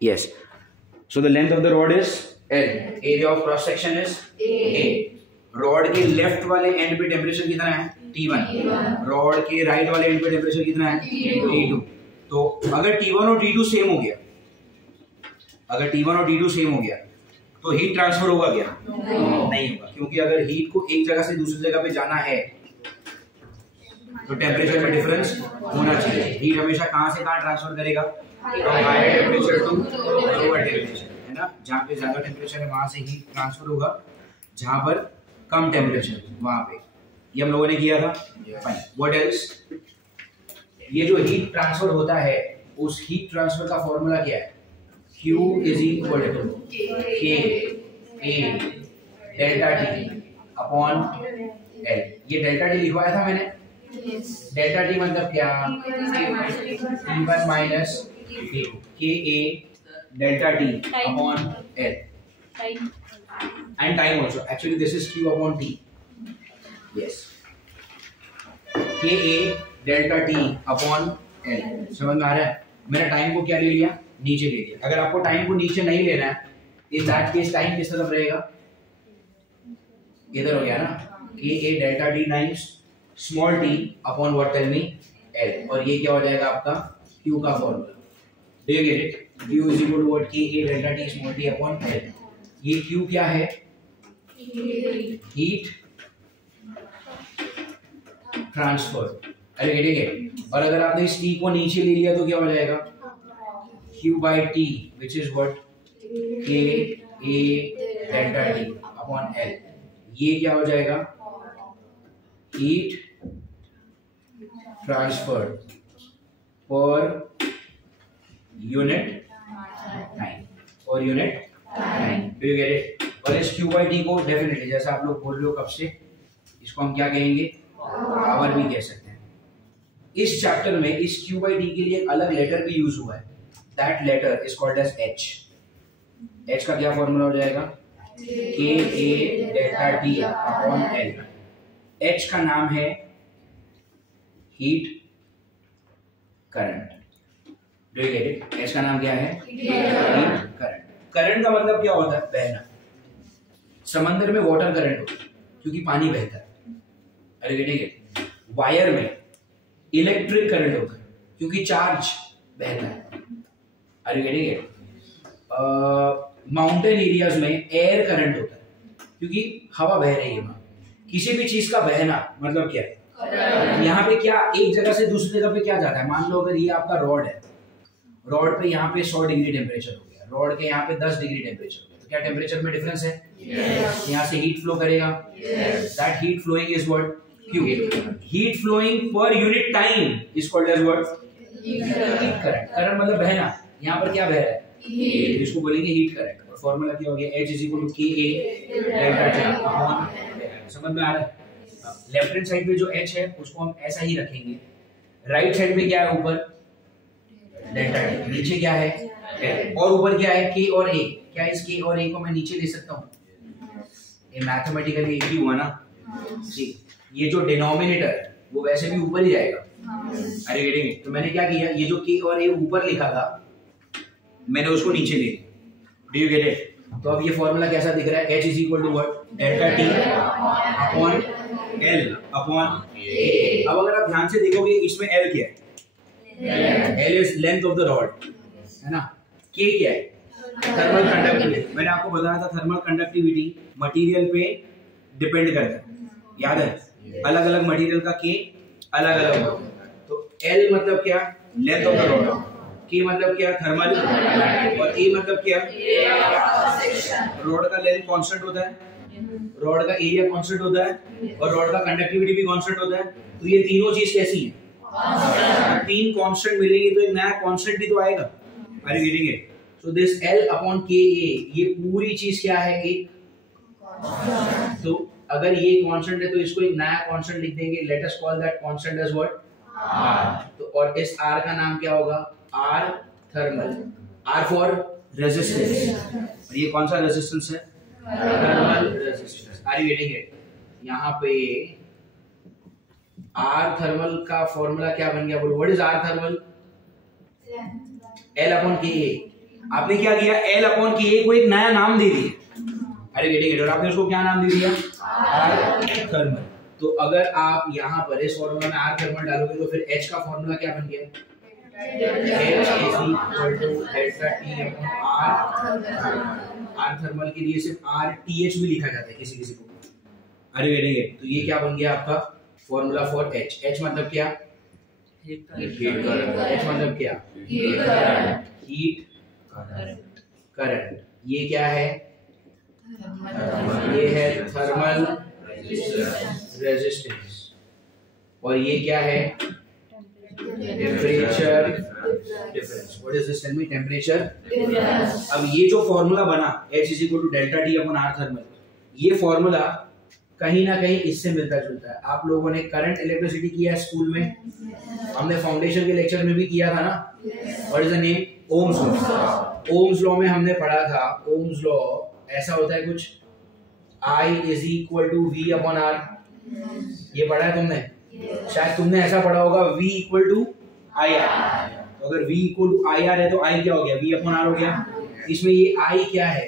Yes. So the length of the rod is L. Area of cross section is A. Rod के left वाले and पे temperature कितना है T1. Rod के right वाले and पे टेम्परेचर कितना है T2. तो अगर T1 और T2 सेम हो गया, अगर T1 और T2 सेम हो गया तो हीट ट्रांसफर होगा क्या? नहीं होगा, क्योंकि अगर हीट को एक जगह से दूसरी जगह पे जाना है तो टेम्परेचर में डिफरेंस होना चाहिए. हीट हमेशा कहां से कहां ट्रांसफर करेगा? From higher temperature to lower temperature, है ना. जहां पे ज्यादा टेम्परेचर है वहां से हीट ट्रांसफर होगा, जहां पर कम टेम्परेचर वहां पे. ये हम लोगों ने किया था. फाइन. What else? ये जो हीट ट्रांसफर होता है उस हीट ट्रांसफर का फॉर्मूला क्या है? Q is equal to K A delta T upon L. ये डेल्टा T लिखवाया था मैंने. डेल्टा T मतलब क्या? T1 minus K A delta T upon L. And time also. Actually, this is Q upon T. Yes. K A delta T upon L. समझ में आ रहा है? मैंने टाइम को क्या ले लिया? नीचे ले लिया. अगर आपको टाइम को नीचे नहीं लेना है, इस दैट केस टाइम किस तरफ रहेगा? इधर हो गया ना. K A delta T times small t upon what? Tell me L. और ये क्या हो जाएगा आपका? Q का formula. Do you get it? Q is equal to what? K A delta T small t upon L. ये Q क्या है? Heat transfer. अरे गेटिंग इट? और अगर आपने इस T को नीचे ले लिया तो क्या हो जाएगा? Q by T, which is what? K A delta T upon L. ये क्या हो जाएगा? Heat transfer per unit time. और unit time. Do you get it? और इस Q by T को डेफिनेटली, जैसा आप लोग बोल रहे हो कब से, इसको हम क्या कहेंगे? पावर भी कह सकते हैं. इस चैप्टर में इस Q by T के लिए एक अलग लेटर भी यूज हुआ है. That letter is called as H. H का क्या फॉर्मूला हो जाएगा? K A delta T upon L. H का नाम है heat current. Do you get it? H का नाम क्या है? Heat current. करंट का मतलब क्या होता है? बहना. समंदर में वाटर करंट होता है क्योंकि पानी बहता है. अरे गेटिंग इट? वायर में इलेक्ट्रिक करंट होता है क्योंकि चार्ज बहता है. अरे गेटिंग इट? माउंटेन एरियाज में एयर करंट होता है क्योंकि हवा बह रही है. किसी भी चीज का बहना मतलब क्या है? यहाँ पे क्या एक जगह से दूसरी जगह पे क्या जाता है? मान लो अगर ये आपका रॉड है, रॉड पे यहाँ पे 100 डिग्री टेम्परेचर हो गया, रॉड के यहाँ पे 10 डिग्री टेम्परेचर हो गया, तो क्या टेम्परेचर में डिफरेंस है? यहाँ से हीट फ्लो करेगा. That heat flowing is what? Q. Heat flowing पर unit time is called as what? Heat current. Current मतलब बहना. यहाँ पर क्या बह रहा है? इसको बोलेंगे हीट करंट. और फॉर्मूला क्या हो गया? H is equal to K A delta T upon. समझ में आ रहा है? लेफ्ट हैंड साइड पे जो H है उसको हम ऐसा ही रखेंगे. राइट साइड पे क्या है? ऊपर डेल्टा T. नीचे क्या है? और ऊपर क्या है? K और A. क्या इस K और A को मैं नीचे ले सकता हूँ? ये मैथमेटिकली एक ही हुआ ना. ठीक. ये जो डिनोमिनेटर है वो वैसे भी ऊपर ही जाएगा. अरे गेटिंग इट? तो मैंने क्या किया? ये जो K और A ऊपर लिखा था मैंने उसको नीचे ले लिया. Do you get it? तो अब ये फॉर्मूला कैसा दिख रहा है? H is equal to what? Delta T upon L upon A. अब अगर आप ध्यान से देखोगे इसमें L क्या है? L is length of the rod, है ना. K क्या है? Thermal conductivity. मैंने आपको बताया था थर्मल कंडक्टिविटी मटेरियल पे डिपेंड करता है. याद है? अलग अलग मटेरियल का K अलग अलग होता है. तो L मतलब क्या? Length of the rod. K मतलब क्या? थर्मल. और A मतलब क्या? रॉड का लेंथ कांस्टेंट होता है, रॉड का एरिया कांस्टेंट होता है और रॉड का कंडक्टिविटी भी कांस्टेंट होता है. तो ये तीनों चीज कैसी है? तीन कांस्टेंट मिलेंगे तो एक नया कांस्टेंट भी तो आएगा. Are you getting it? So this L upon K A ये पूरी चीज क्या है? एक. तो अगर ये कांस्टेंट है तो इसको एक नया कांस्टेंट लिख देंगे. Let us call that constant as what? R. तो और इस R का नाम क्या होगा? R thermal. R for resistance. और ये कौन सा रेजिस्टेंस है? Thermal resistance. Are you getting it? यहाँ पे R थर्मल का फॉर्मूला क्या बन गया? बोलो what is R thermal? L upon K A. आपने क्या किया, L अपॉन के को एक नया नाम दे दिया, अरे गेटिंग इट, और आपने उसको क्या नाम दे दिया, R थर्मल। तो अगर आप यहाँ पर इस फॉर्मूला में R थर्मल डालोगे तो फिर H का फॉर्मूला क्या बन गया, H is equal to delta T upon R thermal के लिए सिर्फ RTH भी लिखा जाता है किसी किसी को, अरे गेटिंग इट। तो ये क्या बन गया आपका फॉर्मूला फॉर H। H मतलब क्या, हीट करंट। H मतलब क्या, हीट करंट। ये क्या है, ये है थर्मल रेजिस्टेंस, और ये क्या है, temperature difference. What is this, tell me, temperature difference. अब ये जो फॉर्मूला बना H is equal to delta T upon R thermal, ये फॉर्मूला कहीं ना कहीं इससे मिलता जुलता है। आप लोगों ने करंट इलेक्ट्रिसिटी किया है स्कूल में, हमने फाउंडेशन के लेक्चर में भी किया था ना। What is the name, Ohm's law. Ohms law में हमने पढ़ा था, ओम्स लॉ ऐसा होता है कुछ, I is equal to V upon R, ये पढ़ा है तुमने, शायद तुमने ऐसा पढ़ा होगा V इक्वल टू IR। तो अगर V इक्वल टू IR है तो I क्या हो गया, V अपॉन R हो गया। इसमें ये I क्या है,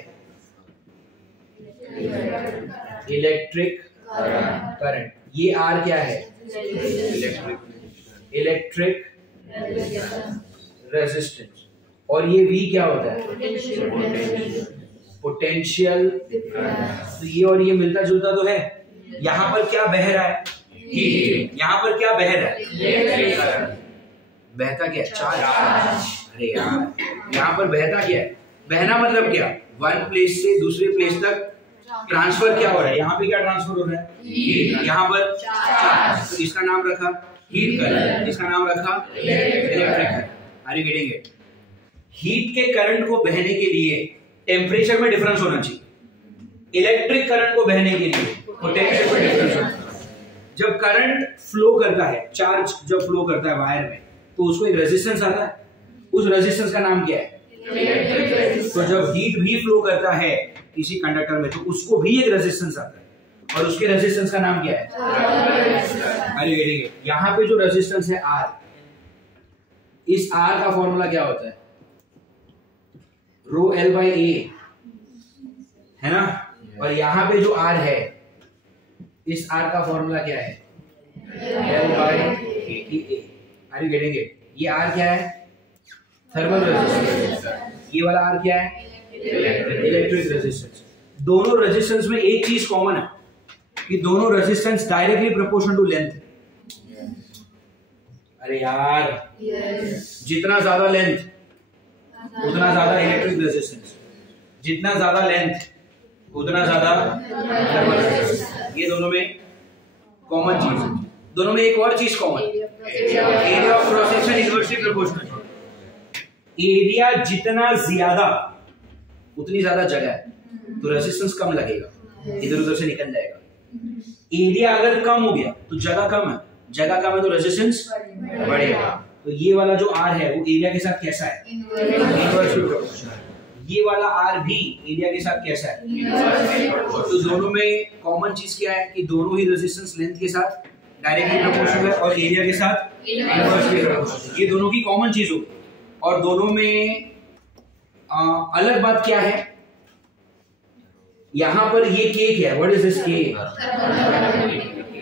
इलेक्ट्रिक करंट, ये R क्या है, इलेक्ट्रिक रेजिस्टेंस, और ये V क्या होता है, पोटेंशियल। तो ये और ये मिलता जुलता तो है। यहाँ पर क्या बह रहा है, हीट, यहाँ पर क्या बह रहा है, बहता क्या है, चार्ज। अरे यार, यहाँ पर बहता क्या है, बहना मतलब क्या, वन प्लेस से दूसरे प्लेस तक ट्रांसफर क्या हो रहा है, यहाँ पे क्या ट्रांसफर हो रहा है, हीट, यहाँ पर चार्ज। तो इसका नाम रखा हीट करंट, इसका नाम रखा electric current. Are you getting it. Heat के करंट को बहने के लिए टेम्परेचर में डिफरेंस होना चाहिए, इलेक्ट्रिक करंट को बहने के लिए पोटेंशियल में डिफरेंस होना चाहिए। जब करंट फ्लो करता है, चार्ज जब फ्लो करता है वायर में, तो उसको एक रेजिस्टेंस आता है, उस रेजिस्टेंस का नाम क्या है, तो जब हीट भी फ्लो करता है किसी कंडक्टर में तो उसको भी एक रेजिस्टेंस आता है, और उसके रेजिस्टेंस का नाम क्या है, अरे गेटिंग इट। यहाँ पे जो रेजिस्टेंस है R, इस R का फॉर्मूला क्या होता है, रो L बाई A है ना, और यहाँ पे जो R है, इस R का फॉर्मूला क्या है, L by A। Are you getting it. ये R क्या है, थर्मल रेजिस्टेंस, ये वाला R क्या है, इलेक्ट्रिक रेजिस्टेंस। दोनों रेजिस्टेंस में एक चीज कॉमन है कि दोनों resistance directly proportional to length है। अरे यार, जितना ज्यादा लेंथ उतना ज्यादा इलेक्ट्रिक रेजिस्टेंस, जितना ज्यादा लेंथ उतना ज्यादा थर्मल रेजिस्टेंस। ये दोनों में कॉमन चीज है। दोनों में एक और चीज common, area of cross section inversely proportional. Area जितना ज्यादा उतनी ज्यादा जगह है तो रेजिस्टेंस कम लगेगा, इधर उधर से निकल जाएगा। एरिया अगर कम हो गया तो जगह कम है, जगह कम है तो रेजिस्टेंस बढ़ेगा। तो ये वाला जो R है वो एरिया के साथ कैसा है, इनवर्सली प्रोपोर्शनल। ये वाला R भी एरिया के साथ कैसा है, तो दोनों में कॉमन चीज क्या है कि दोनों ही रेजिस्टेंस लेंथ के साथ डायरेक्टली प्रोपोर्शनल है और एरिया के साथ इनवर्सली प्रोपोर्शनल। ये दोनों की कॉमन चीज हो। और दोनों में अलग बात क्या है, यहां पर ये K क्या है, what is this K,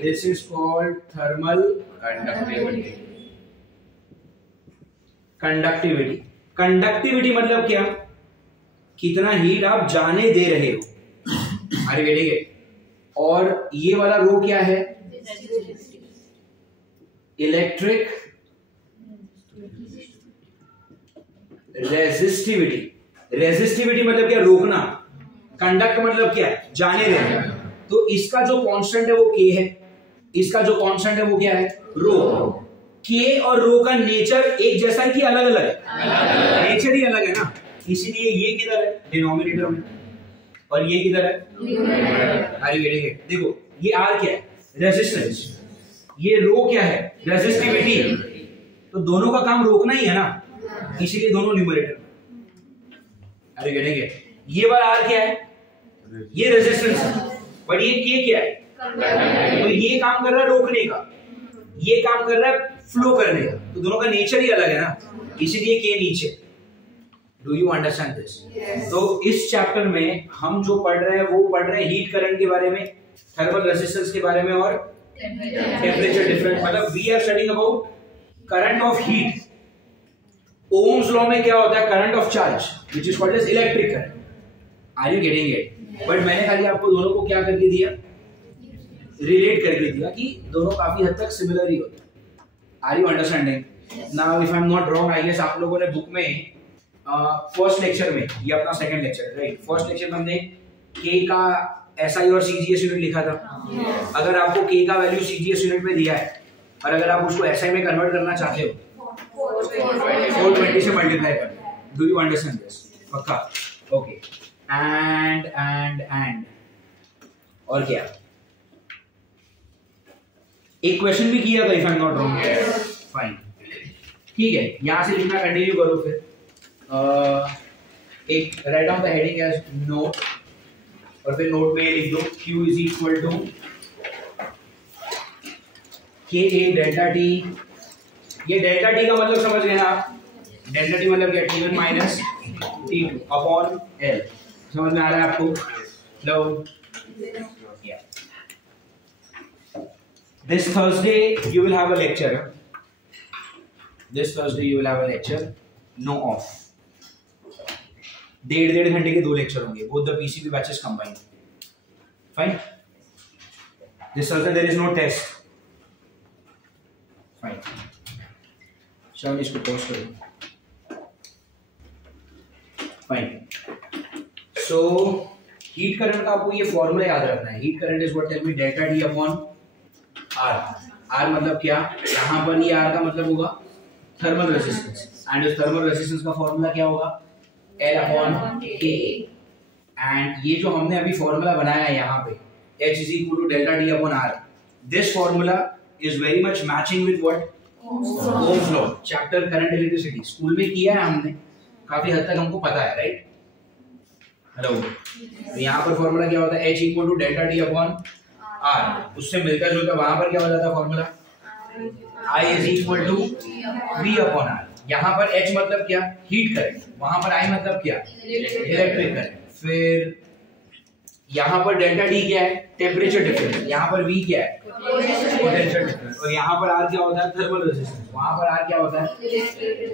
this is called thermal conductivity. Conductivity, conductivity मतलब क्या, कितना हीट आप जाने दे रहे हो, अरे गेटिंग इट। और ये वाला रो क्या है, इलेक्ट्रिक रेजिस्टिविटी। रेजिस्टिविटी मतलब क्या, रोकना। कंडक्ट मतलब क्या है, जाने देना। तो इसका जो कांस्टेंट है वो K है, इसका जो कांस्टेंट है वो क्या है, रो। K और रो का नेचर एक जैसा है कि अलग अलग है, नेचर ही अलग है ना। इसीलिए ये किधर है, डिनोमिनेटर में, और ये किधर है, आर यू गेटिंग इट। देखो ये R क्या है, रेजिस्टेंस, ये रो क्या है, रेजिस्टिविटी। तो दोनों का काम रोकना ही है ना, इसीलिए दोनों न्यूमरेटर में। Are you getting it. ये वाला R क्या है, ये रेजिस्टेंस है, बट ये K क्या है, तो ये काम कर रहा है रोकने का, ये काम कर रहा है फ्लो करने का। तो दोनों का नेचर ही अलग है ना, इसीलिए K नीचे। Do you understand this? तो इस चैप्टर में हम जो पढ़ रहे हैं वो पढ़ रहे हैं हीट करंट के बारे में, थर्मल रेजिस्टेंस के बारे में और टेम्परेचर डिफरेंस, मतलब we are studying about current of heat. Ohm's law में क्या होता है? Current of charge which is called as electric current. Are you getting it? But मैंने खाली आपको दोनों को क्या करके दिया, रिलेट करके दिया कि दोनों काफी हद तक सिमिलर ही होते हैं। Are you understanding? Now if I am not wrong, I guess आप लोगों ने बुक में फर्स्ट लेक्चर में, ये अपना सेकंड लेक्चर है राइट, फर्स्ट लेक्चर में हमने के का एसआई और सीजीएस यूनिट लिखा था। अगर आपको के का वैल्यू सीजीएस यूनिट में दिया है और अगर आप उसको एसआई में कन्वर्ट करना चाहते हो 420 से मल्टीप्लाई कर, डू यू अंडरस्टैंड दिस? पक्का? ओके। एंड और क्या, एक क्वेश्चन भी किया था if I am not wrong. Fine, ठीक है, यहां से लिखना कंटिन्यू करो। फिर एक right down the heading as note और फिर नोट में लिख दो Q इज इक्वल टू के ए डेल्टा टी। ये डेल्टा टी का मतलब समझ गए ना आप? डेल्टा टी मतलब क्या? T1 minus T2 upon L। समझ में आ रहा है आपको? लो, this Thursday you will have a lecture. This Thursday you will have a lecture. No off. 1.5 घंटे के 2 लेक्चर होंगे, both the PCB batches combined. Fine. This Thursday there is no test. Fine. चलो इसको पॉज करो। Fine. So heat current का आपको ये formula याद रखना है। Heat current is what? Tell me delta T upon R। R मतलब क्या? यहाँ पर ये R का मतलब होगा थर्मल रेजिस्टेंस, एंड उस थर्मल रेजिस्टेंस का फॉर्मूला क्या होगा? L upon Ka। एंड ये जो हमने अभी फॉर्मूला बनाया है यहाँ पे H is equal to delta T upon R, this formula is very much matching with what? Ohm's law, chapter current electricity. School में किया है हमने, काफी हद तक हमको पता है राइट? हेलो, तो यहाँ पर फॉर्मूला क्या होता है? H equal to delta T upon R। उससे मिलकर जुलकर वहां पर क्या हो जाता है formula? I is equal to V upon R। यहाँ पर H मतलब क्या? हीट करंट, वहां पर I मतलब क्या? Electric current. फिर यहाँ पर डेल्टा T क्या है? Temperature difference. यहाँ पर V क्या है? Potential difference. और यहाँ पर R क्या होता है? Thermal resistance. वहां पर R क्या होता है?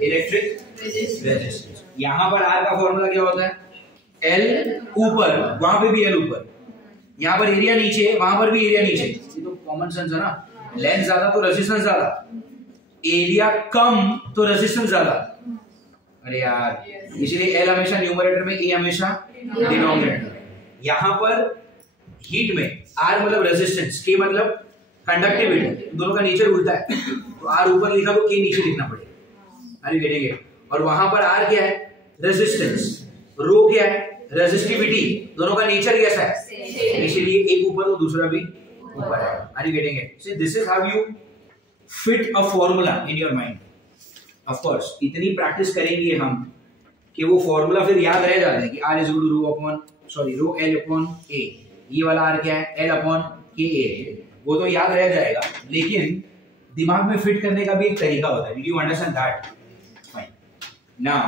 Electric resistance. यहाँ पर R का फॉर्मूला क्या होता है? L ऊपर, वहां पे भी L ऊपर। यहाँ पर एरिया नीचे, वहां पर भी एरिया नीचे। ये तो कॉमन सेंस है ना? लेंथ ज्यादा तो रेजिस्टेंस ज्यादा, एरिया कम तो रेजिस्टेंस ज्यादा। अरे यार, इसलिए L हमेशा न्यूमरेटर में, A हमेशा डिनोमिनेटर। यहाँ पर हीट में R मतलब रेजिस्टेंस, K मतलब कंडक्टिविटी, दोनों का नेचर उल्टा है। तो R ऊपर लिखा तो K नीचे लिखना पड़ेगा। अरे गेटिंग इट? और वहां पर R क्या है? रेजिस्टेंस। रो क्या है? रेजिस्टिविटी। दोनों का नेचर कैसा है? इसलिए एक ऊपर तो दूसरा भी ऊपर है। Are you getting it? So this is how you fit a formula in your mind. Of course, इतनी प्रैक्टिस करेंगे हम कि वो फॉर्मूला फिर याद रह जाता है कि R is equal to row L upon A। ये वाला R क्या है? L upon Ka। वो तो याद रह जाएगा, लेकिन दिमाग में फिट करने का भी एक तरीका होता है। Did you understand that? Fine. Now,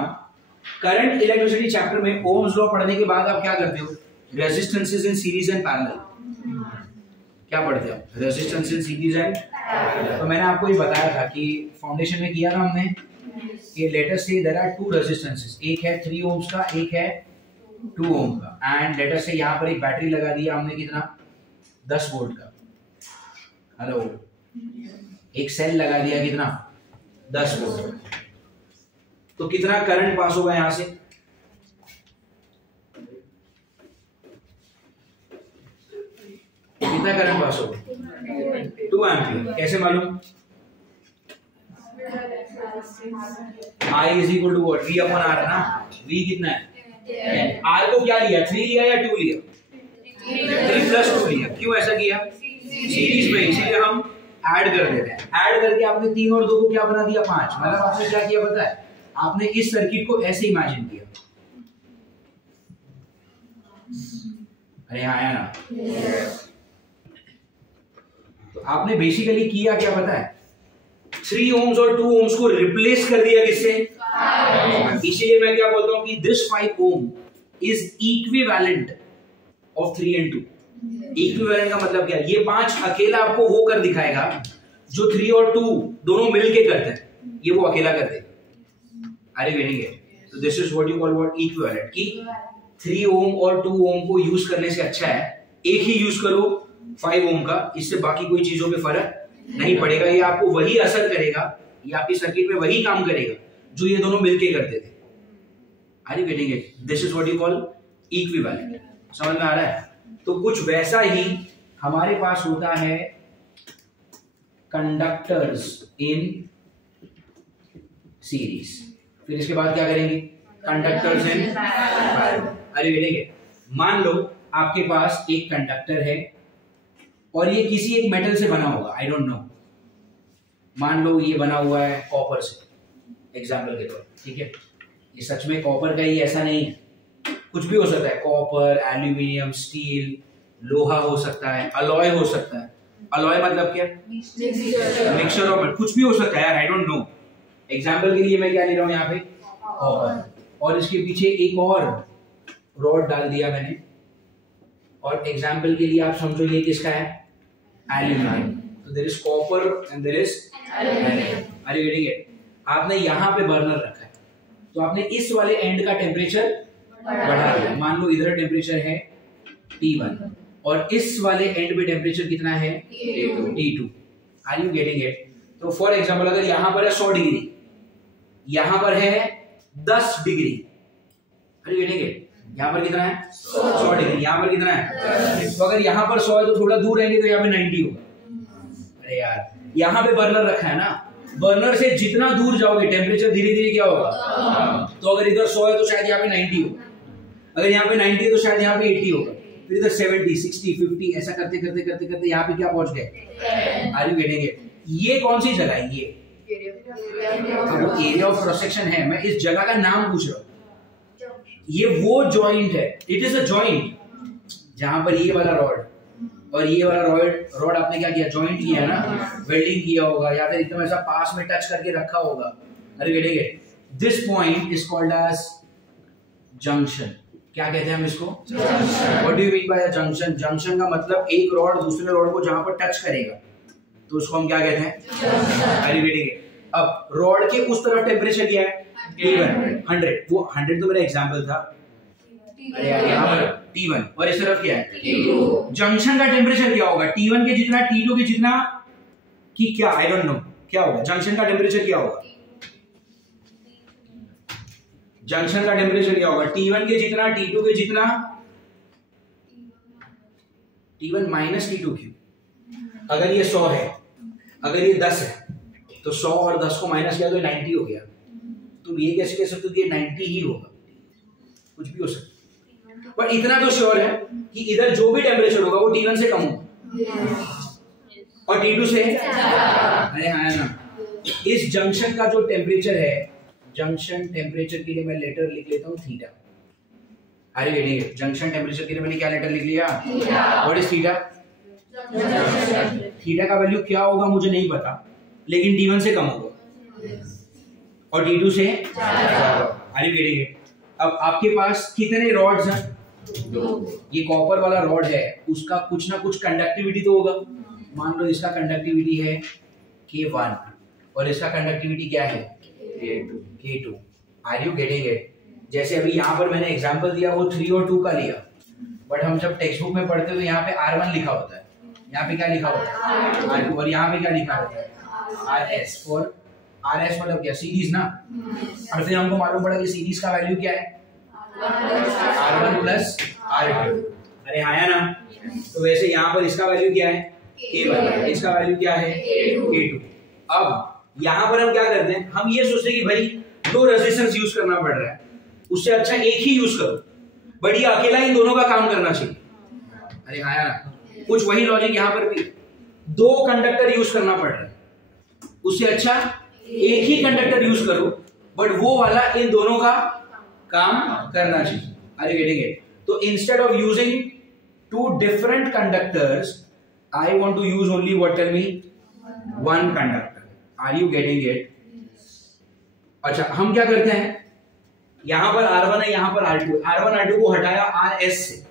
current electricity chapter में ओम्स लॉ पढ़ने के बाद आप क्या करते हो? Resistances in series and parallel. क्या पढ़ते हो? Resistance in series and parallel. तो मैंने आपको ये बताया था कि फाउंडेशन में किया था हमने कि लेट अस से देयर आर टू रेजिस्टेंसेस, एक है 3 ओम्स का, एक है 2 ओम का। एंड लेट अस से यहाँ पर एक बैटरी लगा दिया हमने, कितना? 10 वोल्ट का। हेलो, एक सेल लगा दिया, कितना? 10 वोल्ट। तो कितना करंट पास होगा यहां से? कितना करंट पास होगा? 2 एम्पियर। कैसे मालूम? I is equal to what? V upon R ना। V कितना है? R को क्या लिया? 3 लिया या 2 लिया? 3 प्लस 2 लिया। क्यों ऐसा किया? सीरीज में, इसीलिए हम ऐड कर देते हैं। ऐड करके आपने 3 और 2 को क्या बना दिया? 5। मतलब आपने क्या किया पता है? आपने इस सर्किट को ऐसे इमेजिन किया। अरे हाँ आया ना? तो आपने बेसिकली किया क्या पता है? 3 ओम्स और 2 ओम्स को रिप्लेस कर दिया किससे? इसीलिए मैं क्या बोलता हूं कि this 5 ohm is equivalent of 3 and 2। Equivalent का मतलब क्या है? ये 5 अकेला आपको वो कर दिखाएगा जो 3 और 2 दोनों मिलके करते हैं, ये वो अकेला कर देगा। अरे गेटिंग इट? तो this is what you call what equivalent, कि 3 ओम और 2 ओम को यूज करने से अच्छा है एक ही यूज करो 5 ओम का, इससे बाकी कोई चीजों पे फर्क नहीं पड़ेगा। ये आपको वही असर करेगा, ये आपकी सर्किट में वही काम करेगा जो ये दोनों मिलके करते थे। Are you getting it? This is what you call equivalent. समझ में आ रहा है? तो कुछ वैसा ही हमारे पास होता है कंडक्टर्स इन सीरीज। फिर इसके बाद क्या करेंगे? Conductors in parallel. अरे गेटिंग इट? मान लो आपके पास एक कंडक्टर है और ये किसी एक मेटल से बना होगा, आई डोंट नो, मान लो ये बना हुआ है कॉपर से, एग्जाम्पल के तौर, ठीक है? ये सच में कॉपर का ही ऐसा नहीं है, कुछ भी हो सकता है, कॉपर, एल्यूमिनियम, स्टील, लोहा हो सकता है, अलॉय हो सकता है। अलॉय मतलब क्या? मिक्सचर ऑफ, कुछ भी हो सकता है यार, आई डोंट नो। एग्जाम्पल के लिए मैं क्या ले रहा हूं यहाँ पे? कॉपर, और इसके पीछे एक और रॉड डाल दिया मैंने, और एग्जाम्पल के लिए आप समझो ये किसका है? एल्यूमिनियम। तो there is copper and there is aluminium. Are you getting it? आपने यहाँ पे बर्नर रखा है, तो आपने इस वाले एंड का टेम्परेचर बढ़ा दिया। मान लो इधर टेम्परेचर है T1 और इस वाले एंड पे टेम्परेचर कितना है? T2। Are you getting it? तो फॉर एग्जाम्पल अगर यहाँ पर है 100 डिग्री, यहाँ पर है 10 degree, are you getting it? यहाँ पर कितना है? 100 डिग्री। यहाँ पर कितना है? तो अगर यहाँ पर 100 है तो थोड़ा दूर रहेंगे तो यहाँ पे 90 होगा। अरे यार, यहाँ पे बर्नर रखा है ना, बर्नर से जितना दूर जाओगे टेम्परेचर धीरे धीरे क्या होगा? तो अगर इधर 100 है तो शायद यहाँ पे 90 होगा, अगर यहाँ पे 90 है तो शायद यहाँ पे 80 होगा, फिर इधर 70, 60, 50 ऐसा करते करते करते करते यहाँ पे क्या पहुंच गए? Are you getting it? ये कौन सी जगह है? ये वो एरिया ऑफ क्रॉस सेक्शन है। मैं इस जगह का नाम पूछ रहा हूँ। ये वो जॉइंट है, इट इज अ जॉइंट, जहां पर ये वाला रॉड और ये वाला रॉड आपने क्या किया? जॉइंट किया है ना, वेल्डिंग किया होगा या फिर एकदम ऐसा पास में टच करके रखा होगा। अरे getting it? This point is called as junction. क्या कहते हैं हम इसको? What do you mean by junction? Junction का मतलब एक रॉड दूसरे रॉड को जहां पर टच करेगा तो उसको हम क्या कहते हैं? अरे गेटिंग इट? अब रॉड के उस तरफ टेम्परेचर क्या है? T1 100, वो 100 तो मेरा एग्जांपल था। अरे यार यहाँ पर T1 और इस तरफ क्या है? T2। जंक्शन का टेम्परेचर क्या होगा? T1 के जितना, T2 के जितना, कि क्या? आई डोंट नो क्या होगा जंक्शन का टेम्परेचर? क्या होगा जंक्शन का टेम्परेचर? क्या होगा? T1 के जितना, T2 के जितना, T1 माइनस T2 क्यों? अगर ये 100 है, अगर ये 10 है, तो 100 और 10 को माइनस किया तो 90 हो गया। तुम ये कैसे कह सकते हो कि 90 ही होगा? कुछ भी हो सकता है, पर इतना तो श्योर है कि इधर जो भी टेम्परेचर होगा वो T1 से कम होगा और T2 से। अरे हाँ ना, इस जंक्शन का जो टेम्परेचर है, जंक्शन टेम्परेचर के लिए मैं लेटर लिख लेता हूँ थीटा। अरे गेटिंग? जंक्शन टेम्परेचर के लिए मैंने क्या लेटर लिख लिया? What is theta? थीटा का वैल्यू क्या होगा मुझे नहीं पता, लेकिन T1 से कम होगा और T2 से ज्यादा। Are you getting it? अब आपके पास कितने रॉड्स हैं? 2। ये कॉपर वाला रॉड है, उसका कुछ ना कुछ कंडक्टिविटी तो होगा। मान लो इसका कंडक्टिविटी है K1 और इसका कंडक्टिविटी क्या है? K2। Are you getting it? जैसे अभी यहाँ पर मैंने एग्जांपल दिया वो 3 और 2 का लिया, बट हम जब टेक्स्ट बुक में पढ़ते तो यहाँ पे R1 लिखा होता है, यहाँ पे क्या लिखा होता है? R2, और यहाँ पे क्या लिखा होता है? RS। और RS मतलब क्या? सीरीज ना। और फिर हमको मालूम पड़ा कि सीरीज का वैल्यू क्या है? R1 plus R2। अरे हाँ ना? तो वैसे यहाँ पर इसका वैल्यू क्या है? K1। इसका वैल्यू क्या है? K2। अब यहाँ पर हम क्या करते हैं? हम ये सोचते हैं कि भाई 2 रेजिस्टेंस यूज करना पड़ रहा है, उससे अच्छा एक ही यूज करो, बट ये अकेला इन दोनों का काम करना चाहिए। अरे हाँ यार, कुछ वही लॉजिक यहाँ पर भी, 2 कंडक्टर यूज करना पड़ रहा है, उससे अच्छा एक ही कंडक्टर यूज करो, बट वो वाला इन दोनों का काम करना चाहिए। Are you getting it? तो instead of using 2 different conductors, I want to use only what? Tell me, 1 conductor. Are you getting it? अच्छा, हम क्या करते हैं? यहाँ पर R1 है, यहाँ पर R2 है। R1 R2 को हटाया RS से,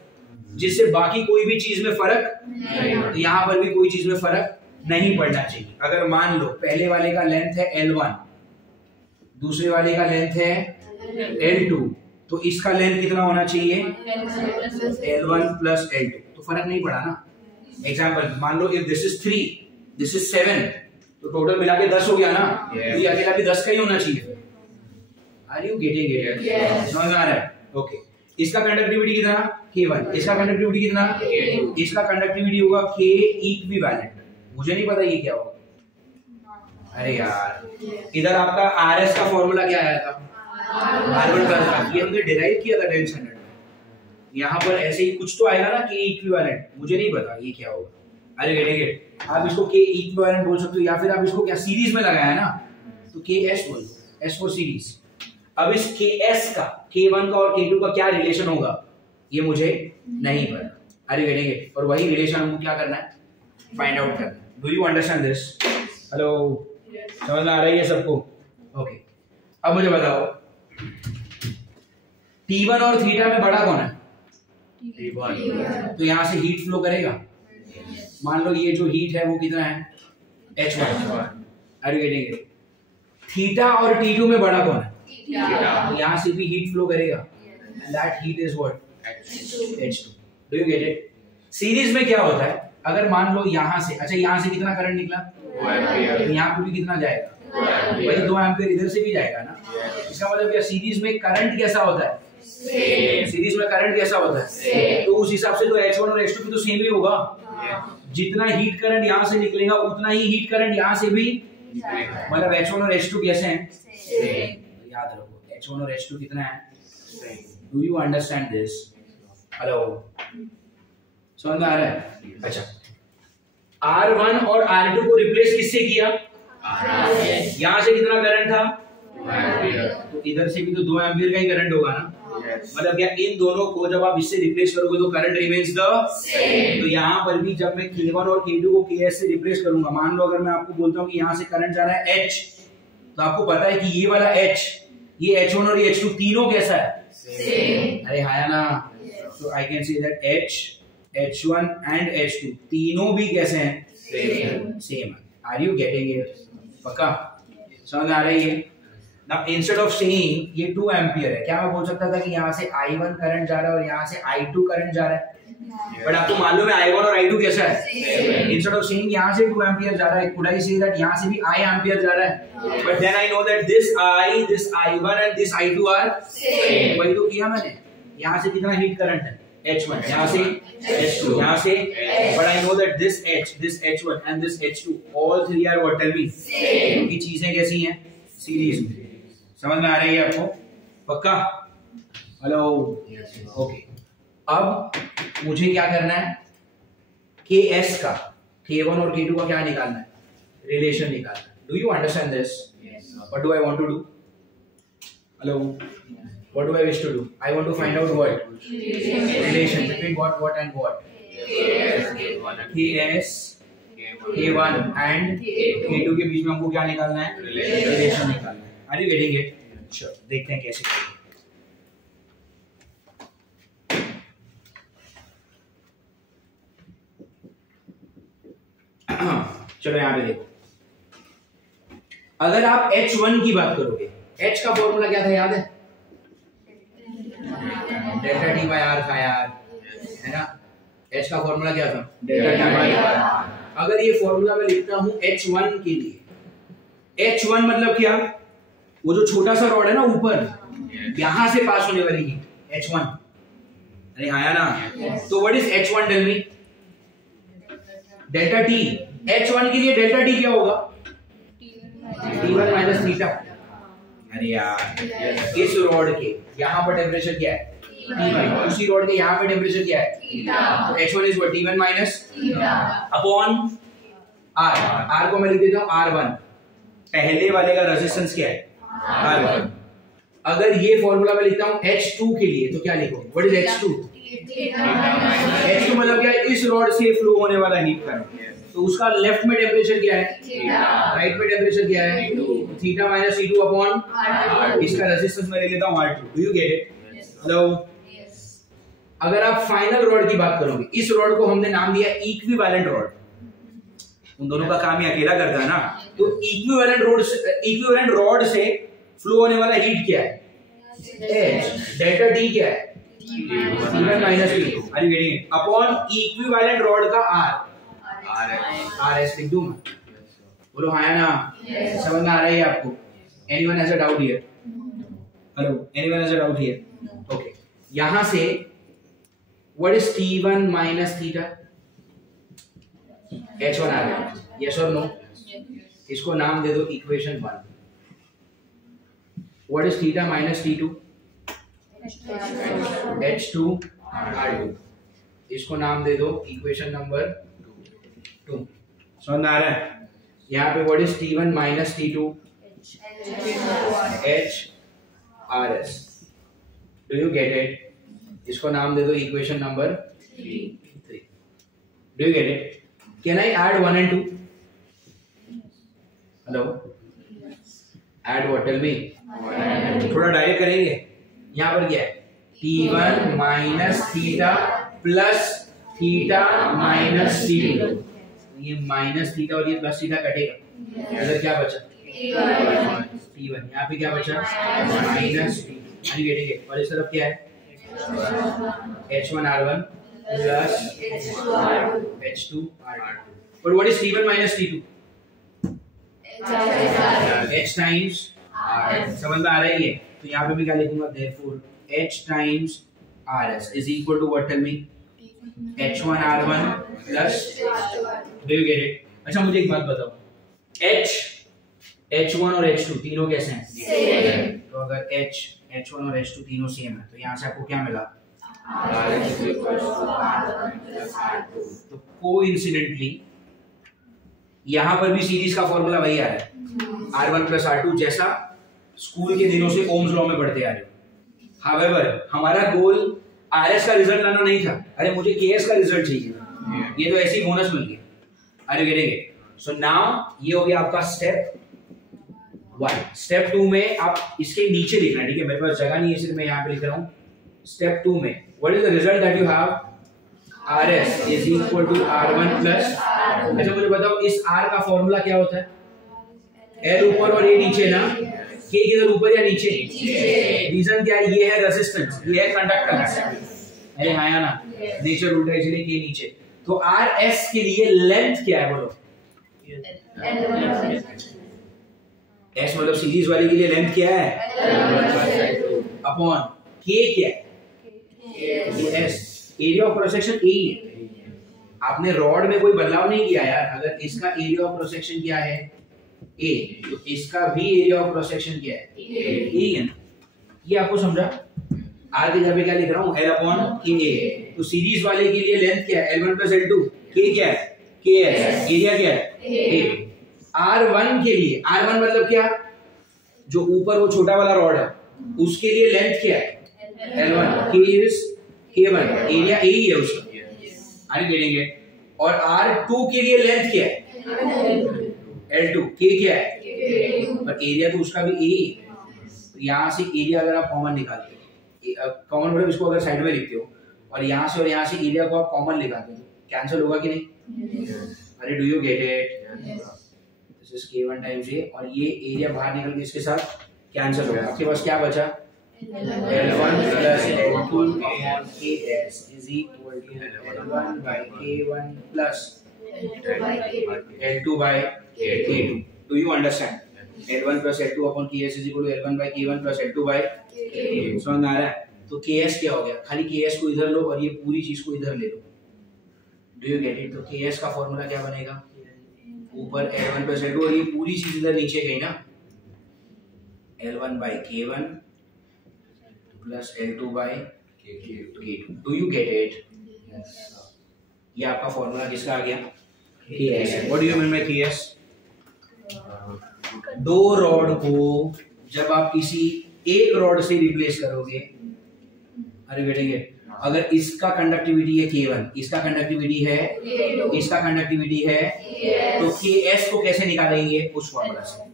जिससे बाकी कोई भी चीज में फर्क नहीं, तो यहाँ पर भी कोई चीज में फर्क नहीं पड़ना चाहिए। अगर मान लो पहले वाले का लेंथ है L1, दूसरे वाले का लेंथ है L2, तो इसका लेंथ कितना होना चाहिए? L1 प्लस L2, तो फर्क नहीं पड़ा ना। एग्जाम्पल मान लो if this is 3, this is 7, तो टोटल मिला के 10 हो गया ना, तो ये अकेला भी 10 का ही होना चाहिए। Are you getting it? समझ आ रहा है? ओके। इसका कंडक्टिविटी कितना? K1। इसका कंडक्टिविटी कितना? K2। इसका कंडक्टिविटी होगा K इक्विवेलेंट। मुझे नहीं पता ये क्या होगा। अरे यार, इधर आपका RS का फॉर्मूला क्या आया था? R1 प्लस R, ये हमने डिराइव किया था 10 स्टैंडर्ड में। यहाँ पर ऐसे ही कुछ तो आएगा ना, K इक्विवेलेंट। मुझे नहीं पता ये क्या होगा। अरे गेटिंग इट? आप इसको K इक्विवेलेंट बोल सकते हो, या फिर आप इसको क्या सीरीज में लगाया ना, तो KS बोल दो, S फॉर सीरीज। अब इस KS का, K1 का और K2 का क्या रिलेशन होगा ये मुझे नहीं पता। अरे गेटिंग इट? और वही रिलेशन हमको क्या करना है? फाइंड आउट करना है। Do you understand this? Hello, समझ में आ रही है सबको? ओके। अब मुझे बताओ T1 और थीटा में बड़ा कौन है? T1। तो यहां से हीट फ्लो करेगा। मान लो ये जो हीट है वो कितना है? H1। Are you getting it? Theta और T2 में बड़ा कौन है? तो यहां से भी हीट फ्लो करेगा, and that heat is what? H2। Do you get it? Series में क्या होता है, अगर मान लो यहां से, अच्छा यहां से कितना करंट निकला? 2 एम्पीयर। तो यहां पे भी कितना जाएगा? 2 एम्पीयर। वही 2 एम्पीयर इधर से भी जाएगा ना। इसका मतलब क्या, सीरीज में करंट कैसा होता है? सीरीज में करंट कैसा होता है? तो उस हिसाब से तो H1 और H2 भी तो सेम ही होगा। जितना हीट करंट यहां से निकलेगा उतना ही हीट करंट यहां से भी, मतलब H1 और H2 कैसे हैं? याद रखो H1 और H2 कितना है? Do you understand this? Hello, समझ में आ रहा है? अच्छा, R1 और R2 को रिप्लेस किससे किया? यहां से कितना करंट था? 2 एम्पीयर। तो इधर से भी तो 2 एम्पीयर का ही करंट होगा ना। मतलब क्या, इन दोनों को जब आप इससे रिप्लेस करोगे तो करंट रिमेन्स द सेम। तो यहाँ पर भी जब मैं K1 और K2 को KS से रिप्लेस करूंगा, मान लो अगर मैं आपको बोलता हूँ कि यहाँ से करंट जा रहा है H, तो आपको पता है कि ये वाला H, ये H1 और ये H2 तीनों कैसा है? सेम। अरे हाँ ना। So I can say that H, H1 and H2 तीनों भी कैसे हैं? Same. Are you getting it? पक्का समझ आ रही है? Now instead of saying ये 2 एम्पीयर है, क्या मैं बोल सकता था कि यहाँ से I1 करंट जा रहा है और यहाँ से I2 करंट जा रहा है? बट आपको मालूम है I1 और I2 कैसा है? Instead of saying यहाँ से 2 एम्पीयर जा रहा है, could I say that यहाँ से भी I एम्पीयर जा रहा है? But then I know that this I, this I1 and this I2 are same। वही तो किया मैंने। यहाँ से कितना हीट करंट है? H1, यहाँ से H2, यहाँ से, but I know that this H, this H1 and this H2, all three are what? Tell me. Same। ये चीजें कैसी हैं? सीरीज में। समझ में आ रही है आपको? पक्का? Hello, okay. अब मुझे क्या करना है? KS का, K1 और K2 का क्या निकालना है? रिलेशन निकालना है। Do you understand this? What do I want to do? Hello, what do I wish to do? I want to find out what? Relation between what and what? KS, K1 and K2 के बीच में हमको क्या निकालना है? Relation निकालना है। Are you getting it? Sure. देखते हैं कैसे करेंगे। चलो यहाँ पे देखो, अगर आप H1 की बात करोगे, H का फॉर्मूला क्या था याद है? डेल्टा टी बाई आर था यार, है ना? H का फॉर्मूला क्या था? Delta T by R. अगर ये फॉर्मूला मैं लिखता हूं H1 के लिए, H1 मतलब क्या? वो जो छोटा सा रॉड है ना ऊपर, यहां से पास होने वाली हीट H1। अरे हाँ ना। तो what is H1? Tell me. Delta T. H1 के लिए डेल्टा टी क्या होगा? T1 minus theta. अरे यार, इस रॉड के यहाँ पर टेम्परेचर क्या है? T1। उसी रॉड के यहाँ पे टेम्परेचर क्या है? तो H1 is what? T1 minus upon R। R को मैं लिख देता हूँ R1। पहले वाले का रेजिस्टेंस क्या है? R1। अगर ये फॉर्मूला मैं लिखता हूँ H2 के लिए, तो क्या लिखो? What is H2? H2 मतलब क्या है? इस रॉड से फ्लो होने वाला हीट करंट। तो उसका लेफ्ट में टेम्परेचर क्या है, राइट में टेम्परेचर क्या है, थीटा माइनस T2 अपॉन इसका रेजिस्टेंस मैं ले लेता हूँ R2। Do you get it? Hello, अगर आप फाइनल रॉड की बात करोगे, इस रॉड को हमने नाम दिया इक्विवेलेंट रॉड, उन दोनों का काम ही अकेला करता है ना। तो इक्विवेलेंट रॉड से फ्लो होने वाला हीट क्या है, H, डेल्टा T क्या है, T1 minus T2, are you getting it, upon equivalent rod का RS लिख दूं मैं, बोलो हाँ या ना, समझ में आ रहा है आपको? Anyone has a doubt here? Hello, anyone has a doubt here? Okay, यहां से what is T1 minus theta, H1 आ गया, यस और नो? इसको नाम दे दो equation 1। What is theta minus T2, H2 R2, इसको नाम दे दो इक्वेशन नंबर 2। समझ में आ रहा है? यहाँ पे what is T1 minus T2, H RS, do you get it? इसको नाम दे दो equation number 3। Do you get it? Can I add 1 and 2? Hello, add what, tell me. थोड़ा डायरेक्ट करेंगे, यहाँ पर क्या है, T1 minus theta plus theta minus T2, ये माइनस थीटा और ये प्लस थीटा कटेगा, इधर क्या बचा, T1, यहाँ पे क्या बचा, माइनस T2, और इस तरफ क्या है, H1 R1 plus H2 R2। But what is T1 minus T2? H times R। समझ में आ रहा है ये? तो यहाँ पे मैं क्या लिखूंगा, therefore H times RS is equal to what, tell me? H1 R1 plus, do you get it? अच्छा मुझे एक बात बताओ, H1 और H2 तीनों कैसे हैं? तो अगर H1 और H2 तीनों सेम है तो यहाँ से आपको क्या मिला, तो कोइंसिडेंटली यहाँ पर भी सीरीज का फॉर्मूला वही आ रहा है, R1 प्लस R2, जैसा स्कूल के दिनों से ओम्स लॉ में पढ़ते आ रहे हो। हावेवर हमारा गोल RS का रिजल्ट लाना नहीं था, अरे मुझे KS का रिजल्ट चाहिए, ये तो ऐसी बोनस मिल गया। अरे गिरेंगे, सो नाउ ये हो गया आपका स्टेप 1। स्टेप 2 में आप इसके नीचे लिखना है, ठीक है, मेरे पास जगह नहीं है इसलिए मैं यहाँ पे लिख रहा हूँ। स्टेप 2 में what is the result that you have, RS is equal to R1 plus. अच्छा मुझे बताओ इस R का फॉर्मूला क्या होता है, L ऊपर और ये नीचे ना, K किधर ऊपर या नीचे? रीजन क्या है, ये है रेजिस्टेंस, ये है कंडक्टेंस, अरे हाँ या ना, नेचर उल्टा है इसलिए K नीचे। तो RS के लिए लेंथ क्या है बोलो, S मतलब सीरीज वाले के लिए लेंथ क्या है, अपॉन K क्या है, S, area of cross section A है। आपने रॉड में कोई बदलाव नहीं किया यार, अगर इसका एरिया ऑफ क्रॉस सेक्शन क्या है A, तो इसका भी एरिया ऑफ क्रॉस सेक्शन क्या है A है ना, ये आपको समझा? आगे जब क्या लिख रहा हूँ, L अपॉन K। तो सीरीज वाले के लिए लेंथ क्या है, L1 प्लस L2, K क्या है, KS, एरिया क्या है A। R1 के लिए, R1 मतलब क्या, जो ऊपर वो छोटा वाला रॉड है उसके लिए लेंथ क्या है, L1, K is K1, area A ही है उसका, आर यू गेटिंग इट? और R2 के लिए लेंथ क्या है, L2, K क्या है, पर एरिया तो उसका भी A ही है। तो यहाँ से एरिया अगर आप कॉमन निकालते हो, कॉमन मतलब इसको अगर साइड में लिखते हो और यहाँ से एरिया को आप कॉमन निकालते हो, कैंसिल होगा कि नहीं? अरे do you get it? This is K1 times A, और ये एरिया बाहर निकल के इसके साथ कैंसिल होगा। आपके पास क्या बचा, L1 plus L2 upon KS is equal to L1 by K1 plus L2 by K2. Do you understand? L1 plus L2 upon KS is equal to L1 by K1 plus L2 by K2. समझ में आ रहा है? तो KS क्या हो गया, खाली KS को इधर लो और ये पूरी चीज को इधर ले लो। Do you get it? तो KS का फॉर्मूला क्या बनेगा, ऊपर L1 plus L2 और ये पूरी चीज इधर नीचे गई ना, L1 by K1 plus L2 by K2. Do you get it? Yes. ये आपका फॉर्मूला किसका आ गया, KS। What do you mean by KS? दो रॉड को जब आप किसी एक रॉड से रिप्लेस करोगे, अरे बेटेंगे, अगर इसका कंडक्टिविटी है K1, इसका कंडक्टिविटी है, इसका कंडक्टिविटी है, तो Ks को कैसे निकालेंगे? उस फॉर्मूला से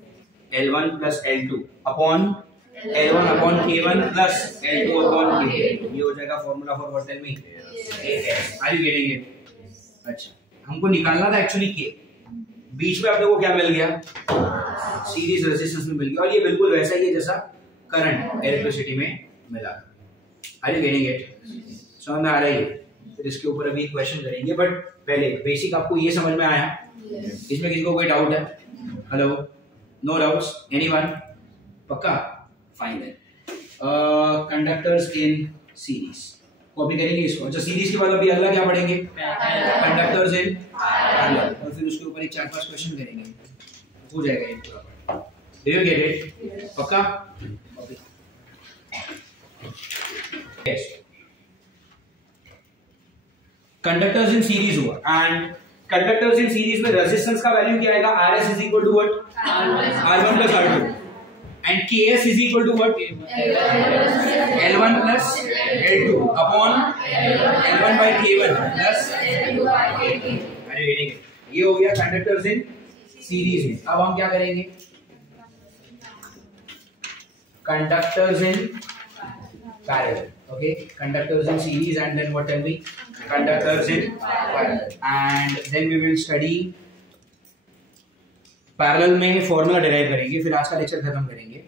L1 plus L2 upon L1 upon K1 plus L2 upon K2। ये हो जाएगा formula for what? Tell me. Are you getting it? अच्छा, हमको निकालना था एक्चुअली K, बीच में अपने को क्या मिल गया? सीरीज रेजिस्टेंस में मिल गया, और ये बिल्कुल वैसा ही है जैसा करंट इलेक्ट्रिसिटी में मिला। Are you getting it? समझ में आ रही है? फिर इसके ऊपर अभी क्वेश्चन करेंगे, बट पहले बेसिक आपको ये समझ में आया? इसमें किसी को कोई डाउट है? Hello, no doubts? एनीवन? पक्का? फाइन है। कंडक्टर्स इन सीरीज कॉपी करेंगे इसको। अच्छा, सीरीज के बाद अभी अगला क्या पढ़ेंगे? कंडक्टर्स इन पैरेलल, और फिर उसके ऊपर एक 4-5 क्वेश्चन करेंगे, हो जाएगा ये पूरा। Do you get it? पक्का? Okay, yes. Conductors in series हुआ, एंड कंडक्टर्स इन सीरीज में रेजिस्टेंस का वैल्यू क्या आएगा? Rs is equal to what? R1 plus R2, and Ks is equal to what? L1 plus L2 upon L1 by K1 plus L2 by K2। अरे reading, ये हो गया conductors in series में। अब हम क्या करेंगे? Conductors in parallel. Okay, conductors in series, and then what? Tell me. Conductors in parallel, and then we will study parallel में फॉर्मूला डिराइव करेंगे, फिर आज का लेक्चर खत्म करेंगे,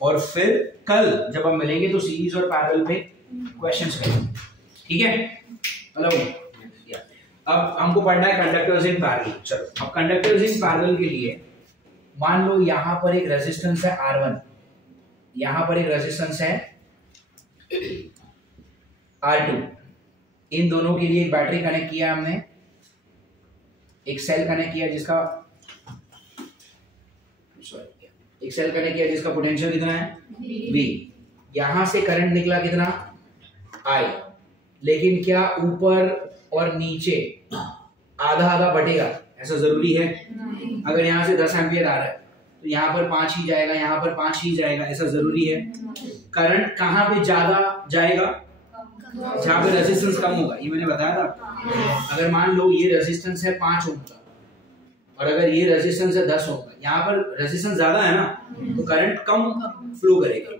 और फिर कल जब हम मिलेंगे तो सीरीज और पैरेलल पे क्वेश्चंस करेंगे। ठीक है? हेलो, अब हमको पढ़ना है कंडक्टर्स इन पैरेलल। चलो, अब कंडक्टर्स इन पैरेलल के लिए मान लो यहां पर एक रेजिस्टेंस है R1, यहां पर एक रेजिस्टेंस है R2, इन दोनों के लिए एक बैटरी कनेक्ट किया हमने, एक सेल कनेक्ट किया जिसका पोटेंशियल कितना है? V। यहां से करंट निकला कितना? I। लेकिन क्या ऊपर और नीचे आधा आधा बटेगा? ऐसा जरूरी है? अगर यहां से 10 एम्पियर आ रहा है तो यहाँ पर 5 ही जाएगा, यहाँ पर 5 ही जाएगा, ऐसा जरूरी है? करंट कहाँ पे ज्यादा जाएगा? जहाँ पे रेजिस्टेंस कम होगा। ये मैंने बताया था। अगर मान लो ये रेजिस्टेंस है 5 ओम का, और अगर ये रेजिस्टेंस है 10 ओम का, यहाँ पर रेजिस्टेंस ज्यादा है ना, तो करंट कम फ्लो करेगा।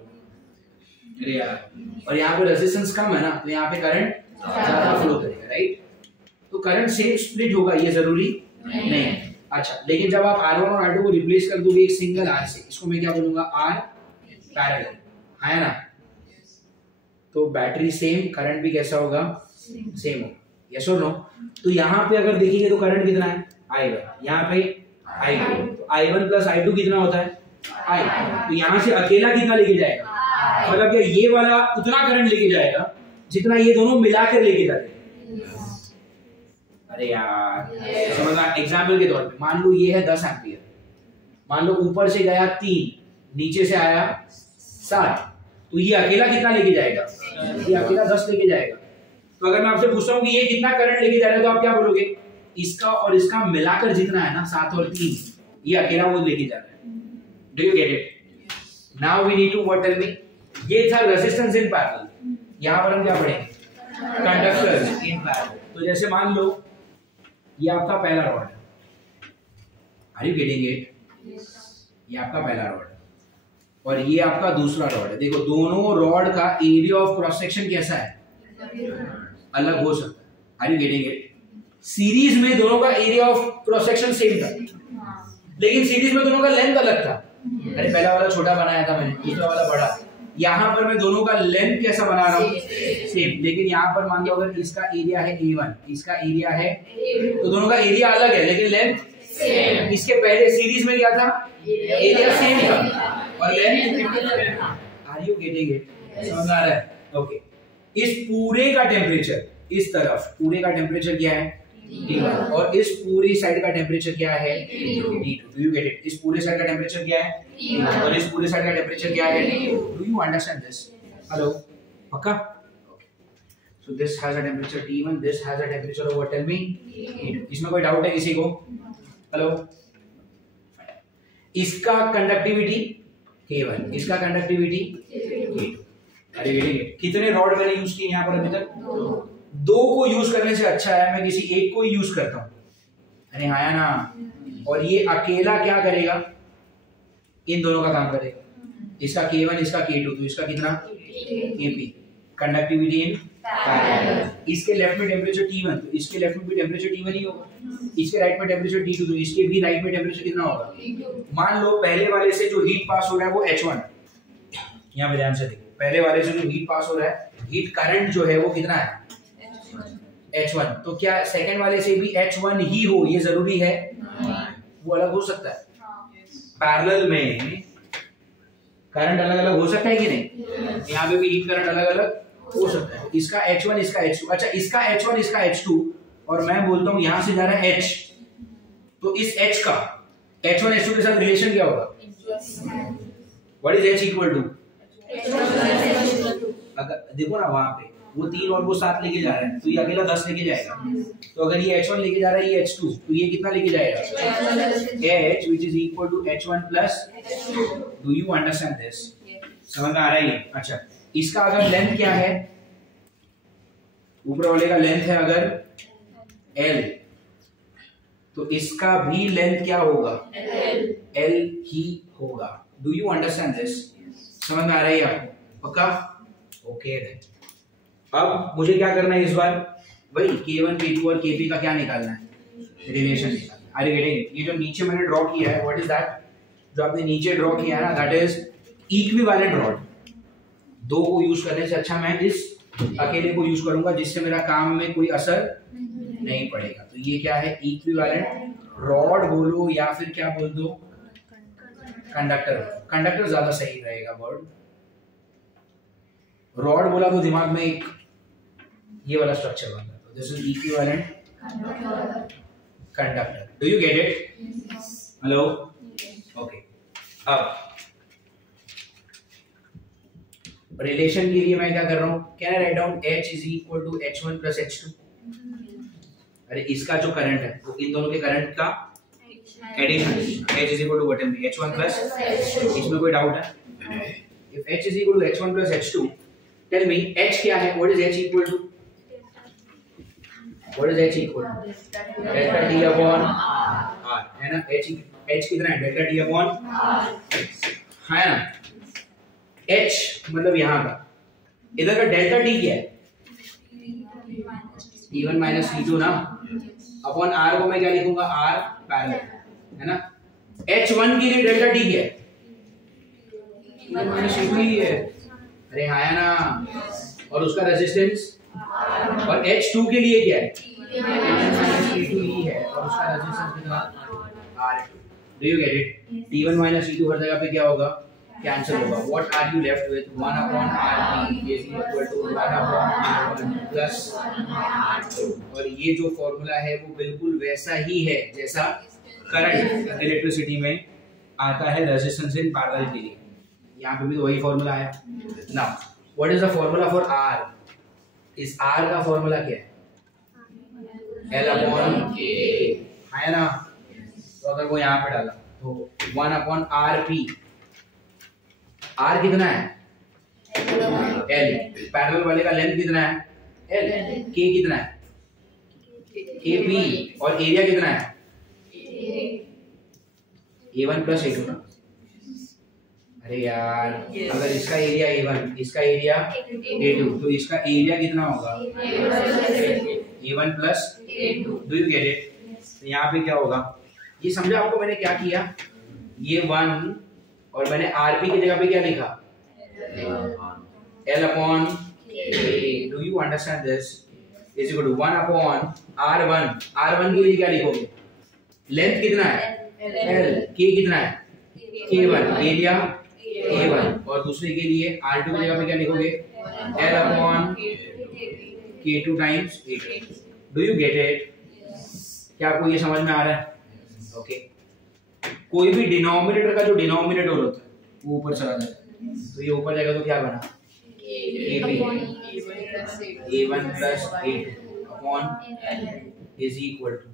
अरे यार, और यहाँ पे रेजिस्टेंस कम है ना, तो यहाँ पे करंट ज्यादा फ्लो करेगा, राइट? तो करंट सेम स्प्लिट होगा, ये जरूरी नहीं है। अच्छा, लेकिन जब आप R1 और R2 को रिप्लेस कर दोगे एक सिंगल R से, इसको मैं क्या बोलूंगा? R पैरेलल, है ना? तो बैटरी सेम, करंट भी कैसा होगा? सेम होगा। यस और नो? तो यहाँ पे अगर देखिए तो करंट कितना है? I1, यहाँ पे I2, तो I1 प्लस I2 कितना होता है? I। तो यहाँ से अकेला कितना लेके जाएगा? मतलब क्या ये वाला उतना करंट लेके जाएगा जितना ये दोनों मिलाकर लेके जाते हैं। अरे यार, समझना। एग्जाम्पल के तौर पे मान लो ये है 10 एम्पियर, मान लो ऊपर से गया 3, नीचे से आया 7, तो ये अकेला कितना लेके जाएगा? ये अकेला 10 लेके जाएगा। तो अगर मैं आपसे पूछता हूँ कि ये कितना करंट लेके जा रहा है, तो आप क्या बोलोगे? इसका और इसका मिलाकर जितना है ना, 7 और 3, ये अकेला वो लेके जा रहा है। Do you get it? Now we need to what? Tell me. ये था रेजिस्टेंस इन पैरेलल। यहाँ पर हम क्या पढ़ेंगे? Conductors in parallel. तो जैसे मान लो ये आपका पहला रॉड है, आर यू गेटिंग इट? ये आपका पहला रॉड है और ये आपका दूसरा रॉड है। देखो दोनों रॉड का एरिया ऑफ क्रॉस सेक्शन कैसा है? अलग हो सकता है। Are you getting it? Series में दोनों का area of cross section same था, लेकिन सीरीज में दोनों का लेंथ अलग था। अरे पहला वाला छोटा बनाया था मैंने, दूसरा वाला बड़ा। यहाँ पर मैं दोनों का लेंथ कैसा बना रहा हूँ? सेम। लेकिन यहाँ पर मान लो अगर इसका एरिया है A1, इसका एरिया है, तो दोनों का एरिया अलग है लेकिन लेंथ सेम। इसके पहले सीरीज में क्या था? एरिया सेम था और length. Are you getting it? समझ आ रहा है? ओके। इस पूरे का टेम्परेचर, इस तरफ पूरे का टेम्परेचर क्या है? T1, और इस पूरी साइड का टेम्परेचर क्या है? T2। Do you get it? इस पूरे साइड का टेम्परेचर क्या है? T1, और इस पूरे साइड का टेम्परेचर क्या है? Do you understand this? Hello, पक्का? So this has a temperature T1, this has a temperature of what? Tell me. T2। इसमें कोई डाउट है किसी को? हेलो, इसका कंडक्टिविटी K1, इसका कंडक्टिविटी K2, अरे कितने रॉड मैंने यूज किए यहाँ पर अभी तक? दो को यूज करने से अच्छा है मैं किसी एक को ही यूज करता हूँ। अरे हाँ ना, और ये अकेला क्या करेगा? इन दोनों का काम करेगा, इसका K1 इसका K2, तो इसका कितना Kp, कंडक्टिविटी इन पैरेलल। इसके लेफ्ट में टेम्परेचर T1 तो इसके लेफ्ट में भी टेम्परेचर T1 ही होगा, इसके राइट में टेम्परेचर T2 तो इसके भी राइट में टेम्परेचर कितना होगा? मान लो पहले वाले से जो हीट पास हो रहा है वो H1, यहाँ पे ध्यान से देखो, पहले वाले से जो हीट पास हो रहा है, हीट करंट जो है वो कितना है? H1। तो क्या सेकंड वाले से भी H1 ही हो ये जरूरी है? वो अलग हो सकता है। पैरेलल में करंट अलग अलग हो सकता है कि नहीं? यहाँ पे भी हीट करंट अलग अलग हो सकता है। इसका H1 इसका H2, अच्छा इसका H1 इसका H2, और मैं बोलता हूँ यहाँ से जा रहा है H, तो इस H का H1 H2 के साथ रिलेशन क्या होगा? What is H equal to? अगर देखो ना वहां पे वो 3 और वो 7 लेके जा रहा है, तो ये अकेला 10 लेके जाएगा। तो अगर ये H1 लेके जा रहा है, ये H2, तो ये कितना लेके जाएगा? H which is equal to H1 plus H2। Do you understand this? समझ में आ रहा है ये? अच्छा, इसका अगर लेंथ क्या है, ऊपर वाले का लेंथ है अगर L, तो इसका भी लेंथ क्या होगा? L ही होगा। Do you understand this? समझ में आ रहा है आपको? पक्का? Okay then. अब मुझे क्या करना है इस बार? भाई K1 K2 और Kp का क्या निकालना है? रिलेशन निकालना है। अरे गेटिंग, ये जो नीचे मैंने ड्रॉ किया है, व्हाट इज दैट? जो आपने नीचे ड्रॉ किया है ना, दैट इज इक्विवेलेंट रॉड। दो को यूज करने से अच्छा मैं इस अकेले को यूज करूंगा, जिससे मेरा काम में कोई असर नहीं पड़ेगा। तो ये क्या है? इक्विवेलेंट रॉड बोलो या फिर क्या बोल दो? कंडक्टर। कंडक्टर ज्यादा सही रहेगा वर्ड। रॉड बोला तो दिमाग में एक ये वाला स्ट्रक्चर बनता है। This is equivalent conductor. Do you get it? Hello? Okay. अब रिलेशन के लिए मैं क्या कर रहा हूं? Can I write down H is equal to H1 plus H2? अरे इसका जो करंट है वो इन दोनों के करंट का addition. H is equal to what? H1 plus H2। इसमें कोई डाउट है? If H is equal to H1 plus H2, tell me H क्या है? What is H equal to? What is H equal to? Delta T upon R, है ना? H कितना है? Delta T upon R, है ना? H मतलब यहाँ का, इधर का डेल्टा T क्या है? T1 minus T2 ना, अपॉन R को मैं क्या लिखूंगा? R पैरेलल, है ना? H1 के लिए डेल्टा T क्या है? ही है। अरे हाँ ना, और उसका रेजिस्टेंस, और H2 के लिए क्या है? T2 ही है, और उसका रेजिस्टेंस कितना? R2। Do you get it? T1 minus T2 हर जगह पे क्या होगा? कैंसिल होगा। What are you left with? 1 upon RP is equal to 1 upon R1 plus R2। और ये जो फॉर्मूला है वो बिल्कुल वैसा ही है जैसा करंट इलेक्ट्रिसिटी में आता है रेजिस्टेंस इन पैरेलल के लिए। यहाँ पे भी तो वही फॉर्मूला आया। Now what is the formula for R? इस R का फॉर्मूला क्या है? L upon K, है ना? तो अगर वो यहाँ पे डाला तो 1 upon RP, R कितना है? L। पैरेलल वाले का लेंथ कितना है? L। K कितना है? Kp। और एरिया कितना है? A1 plus A2 ना। अरे यार, अगर इसका एरिया A1, इसका एरिया A2, तो इसका एरिया कितना होगा? A1 plus A2। Do you get it? यहाँ पे क्या होगा? ये समझा आपको मैंने क्या किया? ये 1 और मैंने RP की जगह पे क्या लिखा? L upon K। Do you understand this? Is equal to 1 upon R1। R1 के लिए क्या लिखोगे? लेंथ कितना है? L। K कितना है? K1। Area A1। और दूसरे के लिए R2 की जगह पे क्या लिखोगे? L upon K2 times A2। Do you get it? क्या आपको ये समझ में आ रहा है? ओके। कोई भी डिनोमिनेटर का जो डिनोमिनेटर होता है वो ऊपर चला जाता है, तो ये ऊपर जाएगा तो क्या बना? A1 plus A2 upon is equal to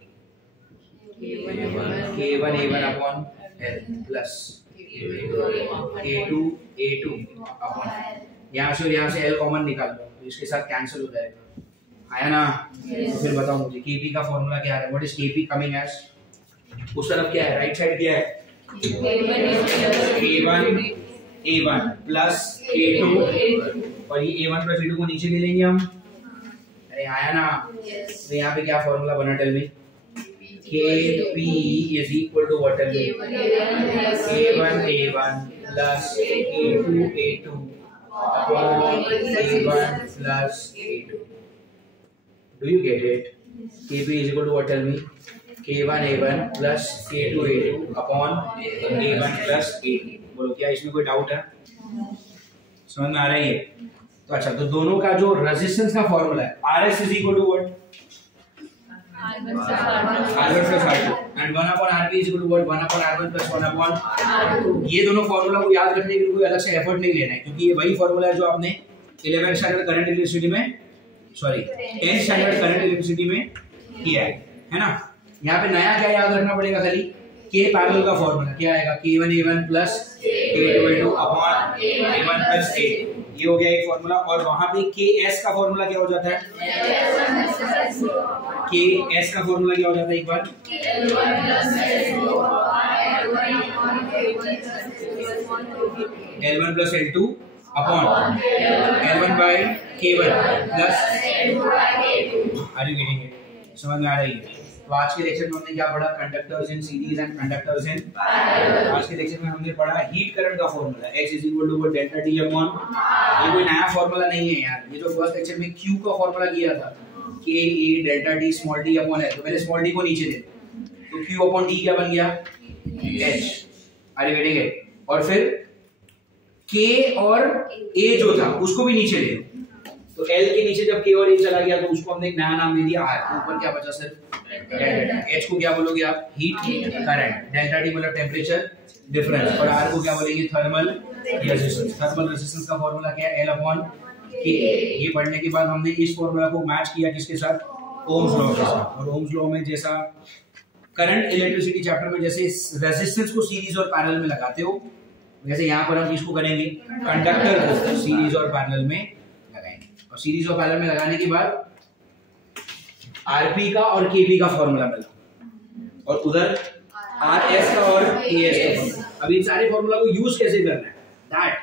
K1 A1 upon L plus K2 A2 upon, यहाँ से और यहाँ से L कॉमन निकाल लो, इसके साथ कैंसिल हो जाएगा, आया ना? तो फिर बताओ मुझे Kp का फॉर्मूला क्या है? What is Kp coming as? उस तरफ क्या है, राइट साइड क्या है? A1 प्लस A2, और ये A1 प्लस A2 को नीचे ले लेंगे हम, अरे आया ना? तो यहाँ पे क्या फॉर्मूला बना? Tell me. Kp is equal to what? A1 plus A2 upon A1 plus A2. Do you get it? Kp is equal to what? Tell me. K1 plus K2 upon A1 plus A2. बोलो क्या इसमें कोई doubt है? समझ में आ रही है? तो अच्छा, तो दोनों का जो रेजिस्टेंस का फॉर्मूला है Rs is equal to what? R1 plus R2 and 1 upon Rp is equal to what? 1 upon R1 plus 1 upon R2. ये दोनों फॉर्मूला को याद रखने के लिए कोई अलग से एफर्ट नहीं लेना है, क्योंकि ये वही फॉर्मूला है जो आपने 11th स्टैंडर्ड करंट इलेक्ट्रिसिटी में, sorry 10th standard current electricity में किया है ना? यहाँ पे नया क्या याद रखना पड़ेगा? खाली K पैरेलल का फॉर्मूला क्या आएगा? K1 plus K2 upon A1 plus A. ये हो गया एक फॉर्मूला, और वहां पे Ks का फॉर्मूला क्या हो जाता है? Ks का फॉर्मूला क्या हो जाता है एक बार? L1 plus L2 upon L1 by K1 plus are you getting it? समझ में आ रही है? तो आज के लेक्चर में हमने क्या पढ़ा? Conductors in series and conductors in parallel. आज के लेक्चर में हमने पढ़ा हीट करंट का formula H = delta T upon, ये कोई नया फॉर्मूला नहीं है यार, ये जो फर्स्ट लेक्चर में Q का फॉर्मूला किया था K A delta T small t upon H, तो पहले स्मॉल t को नीचे दे, तो Q अपॉन T क्या बन गया? H। Are you getting it? और फिर K और A जो था उसको भी नीचे ले, तो L के नीचे जब K और A चला गया तो उसको हमने एक नया नाम दे दिया R, ऊपर क्या बचा सर? डेल्टा। H को क्या बोलोगे आप? Heat current. डेल्टा T मतलब टेम्परेचर डिफरेंस, और R को क्या बोलेंगे? Thermal resistance. थर्मल रेजिस्टेंस का फॉर्मूला क्या है? L upon K। ये पढ़ने के बाद हमने इस फॉर्मूला को मैच किया किसके साथ? ओम्स लॉ के साथ। और ओम्स लॉ में जैसा करंट इलेक्ट्रिसिटी चैप्टर में जैसे रेजिस्टेंस को सीरीज और पैरेलल में लगाते हो, वैसे यहाँ पर हम किसको करेंगे? कंडक्टर को सीरीज और पैरेलल में लगाएंगे, और सीरीज और पैरेलल में लगाने के बाद आरपी का और केपी का फॉर्मूला मिला, और उधर आरएस का और एएस का फॉर्मूला। अब इन सारे फॉर्मूला को यूज कैसे करना है, that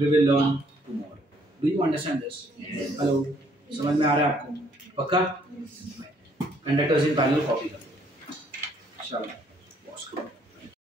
we will learn tomorrow. Do you understand this? Hello, समझ में आ रहा है आपको? पक्का? कंडक्टर्स इन पैरेलल कॉपी कर, चलो।